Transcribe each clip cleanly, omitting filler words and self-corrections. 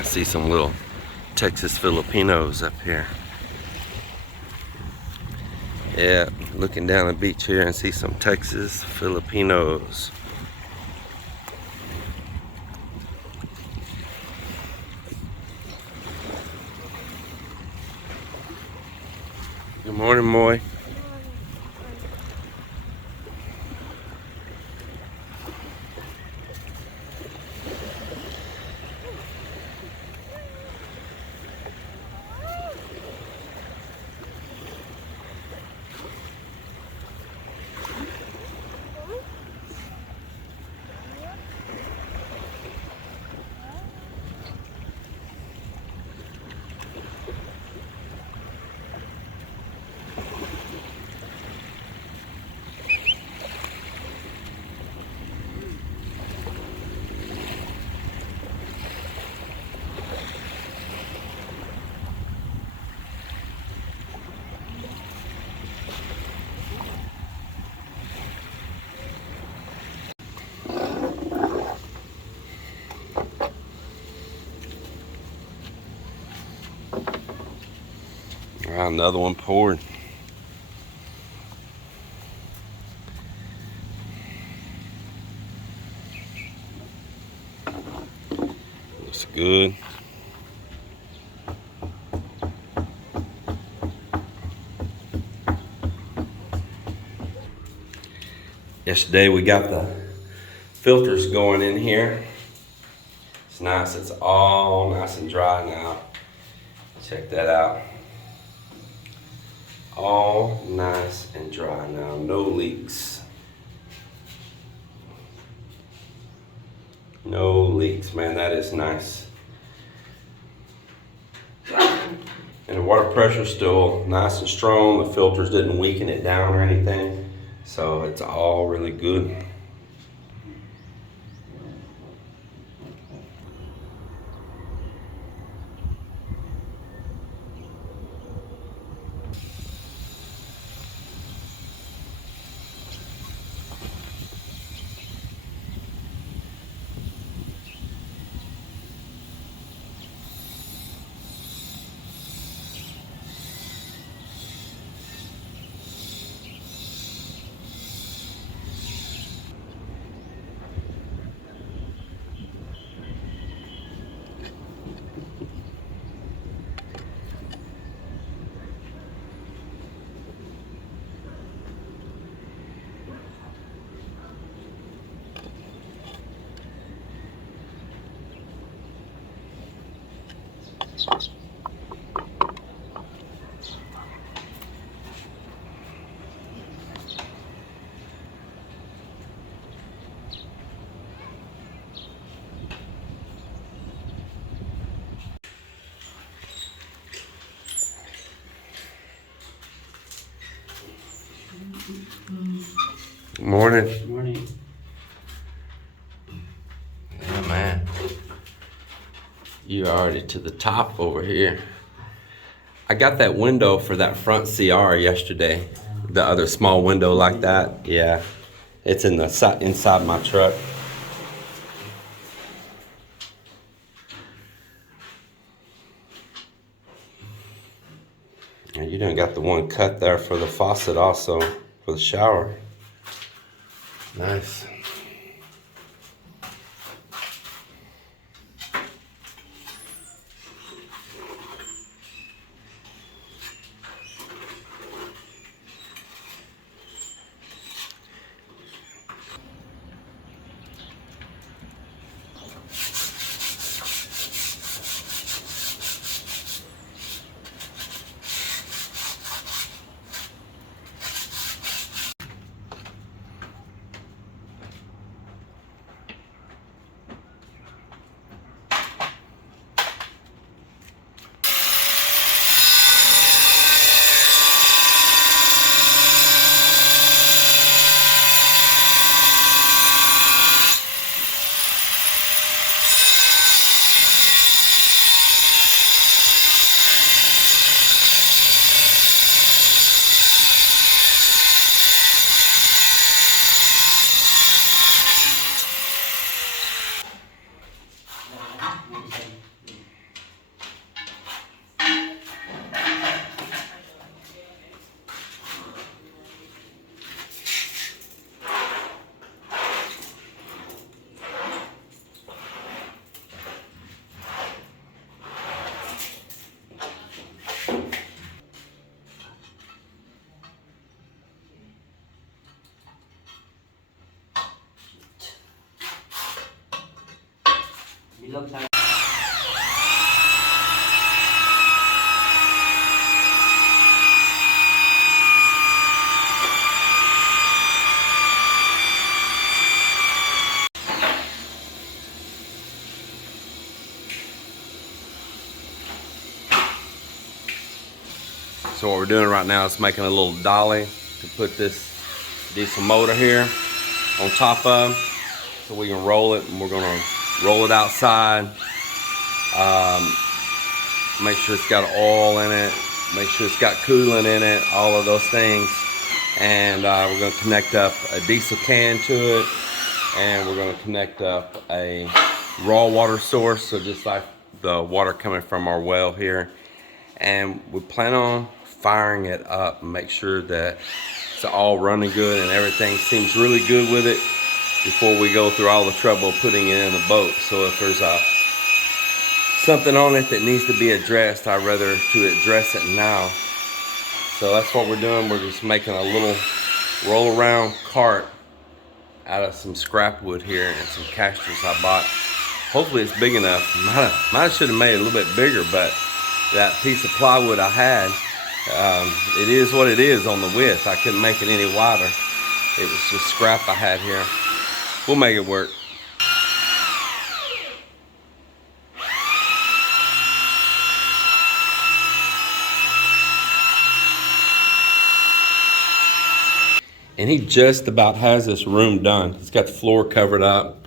I see some little Texas Filipinos up here. Yeah, looking down the beach here and see some Texas Filipinos. Good morning, Moy. Another one poured. Looks good. Yesterday we got the filters going in here. It's nice, it's all nice and dry now. Check that out. All nice and dry now, no leaks. No leaks, man, that is nice. And the water pressure's still nice and strong. The filters didn't weaken it down or anything. So it's all really good. Morning. Good morning. Yeah, man. You're already to the top over here. I got that window for that front CR yesterday. The other small window like that. Yeah. It's in the inside my truck. And you done got the one cut there for the faucet also, for the shower. Nice. So what we're doing right now is making a little dolly to put this diesel motor here on top of, so we can roll it, and we're gonna roll it outside. Make sure it's got oil in it, make sure it's got coolant in it, all of those things. And we're gonna connect up a diesel can to it, and we're gonna connect up a raw water source, so just like the water coming from our well here. And we plan on firing it up and make sure that it's all running good and everything seems really good with it before we go through all the trouble of putting it in the boat. So if there's something on it that needs to be addressed, I'd rather to address it now. So that's what we're doing. We're just making a little roll around cart out of some scrap wood here and some casters I bought. Hopefully it's big enough. Might should have made it a little bit bigger, but that piece of plywood I had, it is what it is on the width. I couldn't make it any wider. It was just scrap I had here. We'll make it work. And he just about has this room done. He's got the floor covered up.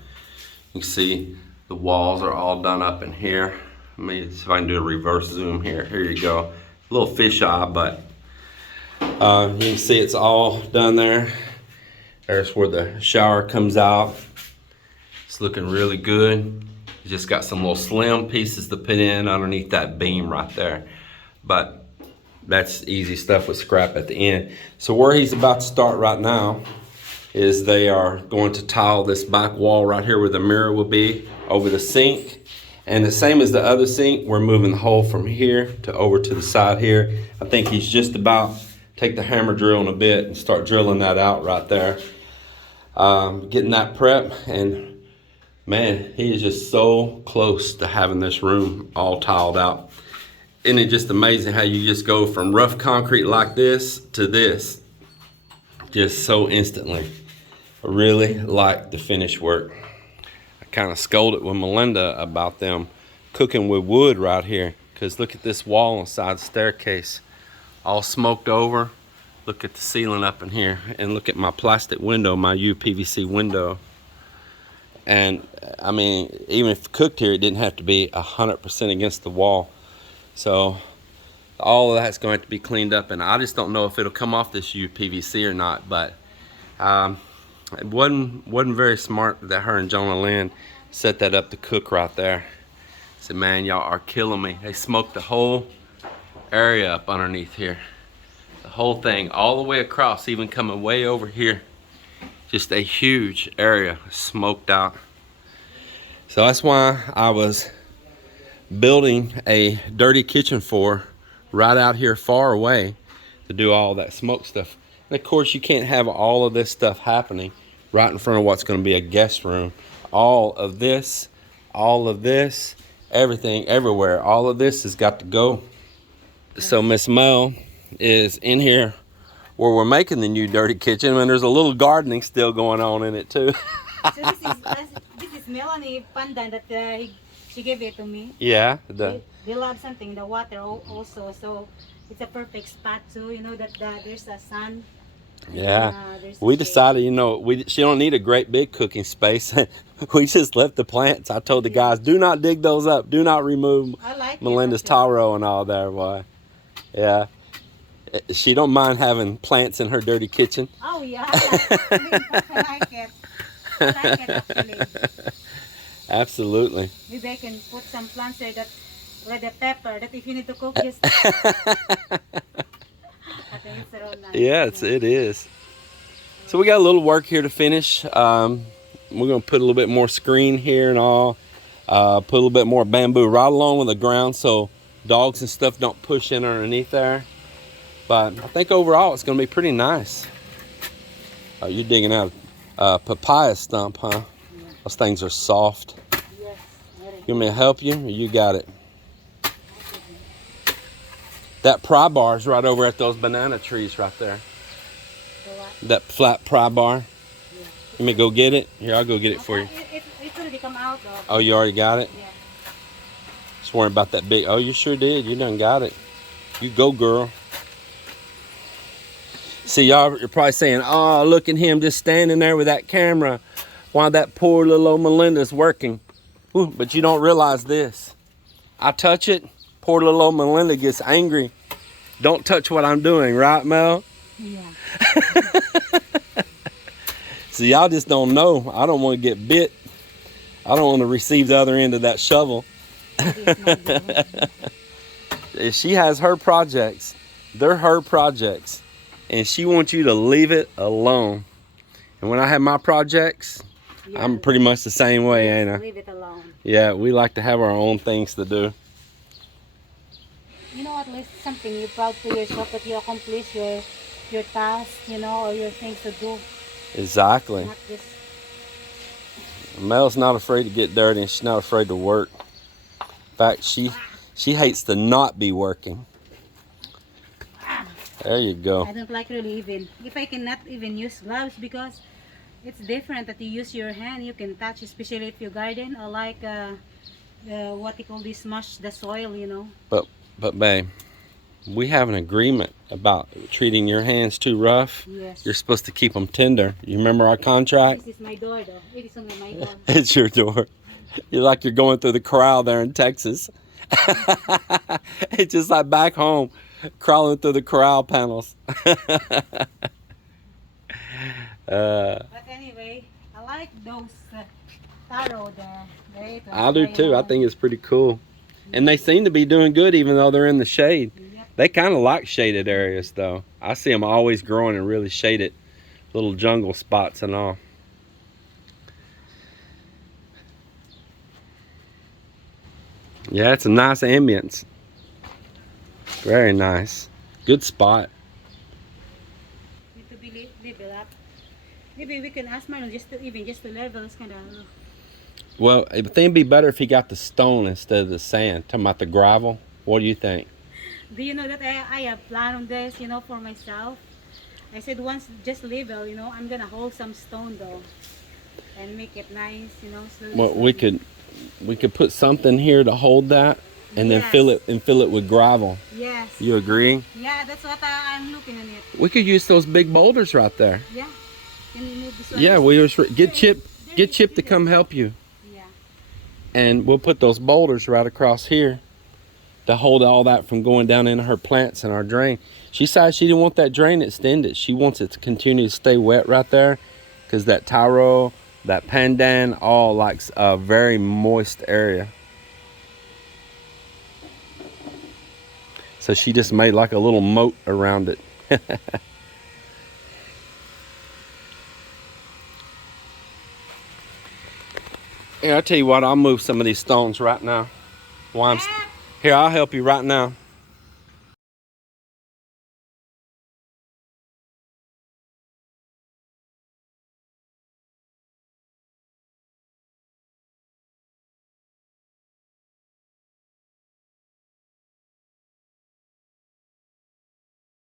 You can see the walls are all done up in here. Let me see if I can do a reverse zoom here. Here you go. A little fisheye, but you can see it's all done there. There's where the shower comes out. It's looking really good. You just got some little slim pieces to put in underneath that beam right there. But that's easy stuff with scrap at the end. So where he's about to start right now is they are going to tile this back wall right here where the mirror will be over the sink. And the same as the other sink, we're moving the hole from here to over to the side here. I think he's just about to take the hammer drill in a bit and start drilling that out right there. Getting that prep, and man, he is just so close to having this room all tiled out. Isn't it just amazing how you just go from rough concrete like this to this just so instantly? I really like the finished work. Kind of scolded with Melinda about them cooking with wood right here, because look at this wall inside the staircase, all smoked over. Look at the ceiling up in here, and look at my plastic window, my UPVC window. And I mean, even if cooked here, it didn't have to be 100% against the wall. So all of that's going to be cleaned up, and I just don't know if it'll come off this UPVC or not. But it wasn't very smart that her and Jonah Lynn set that up to cook right there. I said, man, y'all are killing me. They smoked the whole area up underneath here. The whole thing, all the way across, even coming way over here. Just a huge area smoked out. So that's why I was building a dirty kitchen for right out here far away to do all that smoke stuff. And of course, you can't have all of this stuff happening right in front of what's going to be a guest room. All of this, everything, everywhere, all of this has got to go. So Miss Mel is in here where we're making the new dirty kitchen, and there's a little gardening still going on in it too. So this is Melanie pandan that she gave it to me. Yeah. They love something, the water also, so it's a perfect spot too. You know that there's a sun. Yeah, we decided, you know, she don't need a great big cooking space. We just left the plants. I told the guys, do not dig those up. Do not remove Melinda's taro and all there, boy. Yeah. She don't mind having plants in her dirty kitchen. Oh, yeah. I like it. I like it, actually. Absolutely. Maybe I can put some plants there that with the pepper, that if you need to cook, just... Yes, it is. So we got a little work here to finish. We're going to put a little bit more screen here and all. Put a little bit more bamboo right along with the ground so dogs and stuff don't push in underneath there. But I think overall it's going to be pretty nice. You're digging out a papaya stump, huh? Yeah. Those things are soft. Yes, very You want me to help you? Or you got it? That pry bar is right over at those banana trees right there. So what? That flat pry bar. Yeah. Let me go get it. Here, I'll go get it for you. It's already come out though. Oh, you already got it? Yeah. Just worrying about that big. Oh, you sure did. You done got it. You go, girl. See, y'all, you're probably saying, oh, look at him just standing there with that camera while that poor little old Melinda's working. Ooh, but you don't realize this. I touch it, poor little old Melinda gets angry. Don't touch what I'm doing, right, Mel? Yeah. See, y'all just don't know. I don't want to get bit. I don't want to receive the other end of that shovel. She has her projects. They're her projects. And she wants you to leave it alone. And when I have my projects, Yeah, I'm pretty much the same way, ain't I? leave it alone. Yeah, we like to have our own things to do. You know, at least something you're proud to yourself that you accomplish your task, you know, or your things to do. Exactly. Not just Mel's not afraid to get dirty and she's not afraid to work. In fact, she hates to not be working. There you go. I don't like really even if I cannot even use gloves because it's different that you use your hand. You can touch, especially if you garden or like what they call this, mush the soil, you know. But babe, we have an agreement about treating your hands too rough. Yes. You're supposed to keep them tender. You remember our contract? This is my door though. It is only my door. It's your door. You're like you're going through the corral there in Texas. It's just like back home, crawling through the corral panels. But anyway, I like those taro there. Right? I do too. I think it's pretty cool. And they seem to be doing good even though they're in the shade. Yep. They kind of like shaded areas though. I see them always growing in really shaded little jungle spots and all. Yeah, it's a nice ambience. Very nice. Good spot. Need to be level up. Maybe we can ask Marlon just to level. It's kind of. Well, I think it'd be better if he got the stone instead of the sand. Talking about the gravel. What do you think? Do you know that I have planned on this, you know, for myself? I said once just level, you know, I'm gonna hold some stone though, and make it nice, you know. Slowly, Well, slowly. we could put something here to hold that, and then Yes. fill it with gravel. Yes. You agree? Yeah, that's what I'm looking at it. We could use those big boulders right there. Yeah. Can you move this one? Yeah, get Chip to come help you, Yeah. and we'll put those boulders right across here to hold all that from going down into her plants and our drain. She said she didn't want that drain extended. She wants it to continue to stay wet right there, because that taro, that pandan, all likes a very moist area. So she just made like a little moat around it. Here, I'll tell you what, I'll move some of these stones right now. Here, I'll help you right now.